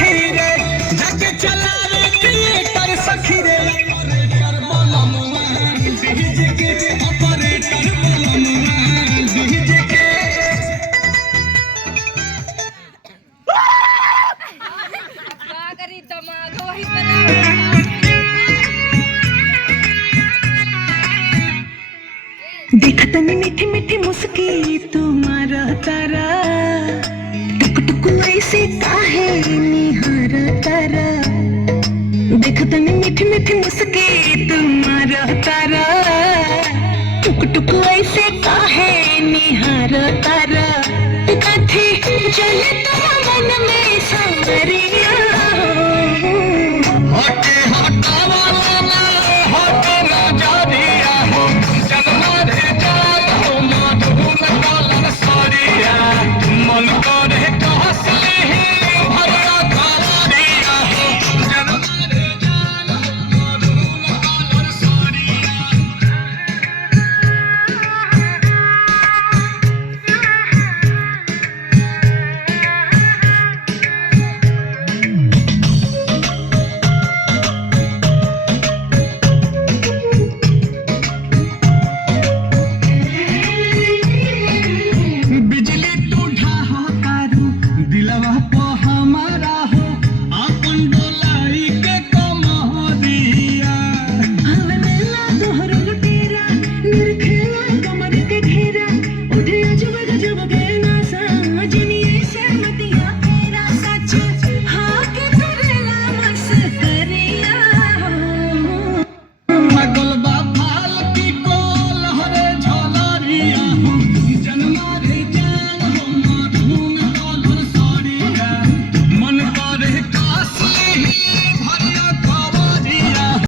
सखी रे जाके चलावे थिएटर सखी रे ऑपरेटर बलमुआ डीजे के ऑपरेटर बलमुआ डीजे के क्या करी दमाग वही तरह देखतनी मीठी मीठी मुस्की तुम्हारा तारा टुक टुक ऐसे काहे निहार तारा देखतनी मीठी मीठी मुस्की तुम्हारा तारा टुक टुक ऐसे काहे निहार तारा कथी चले तो मन में सांवरिया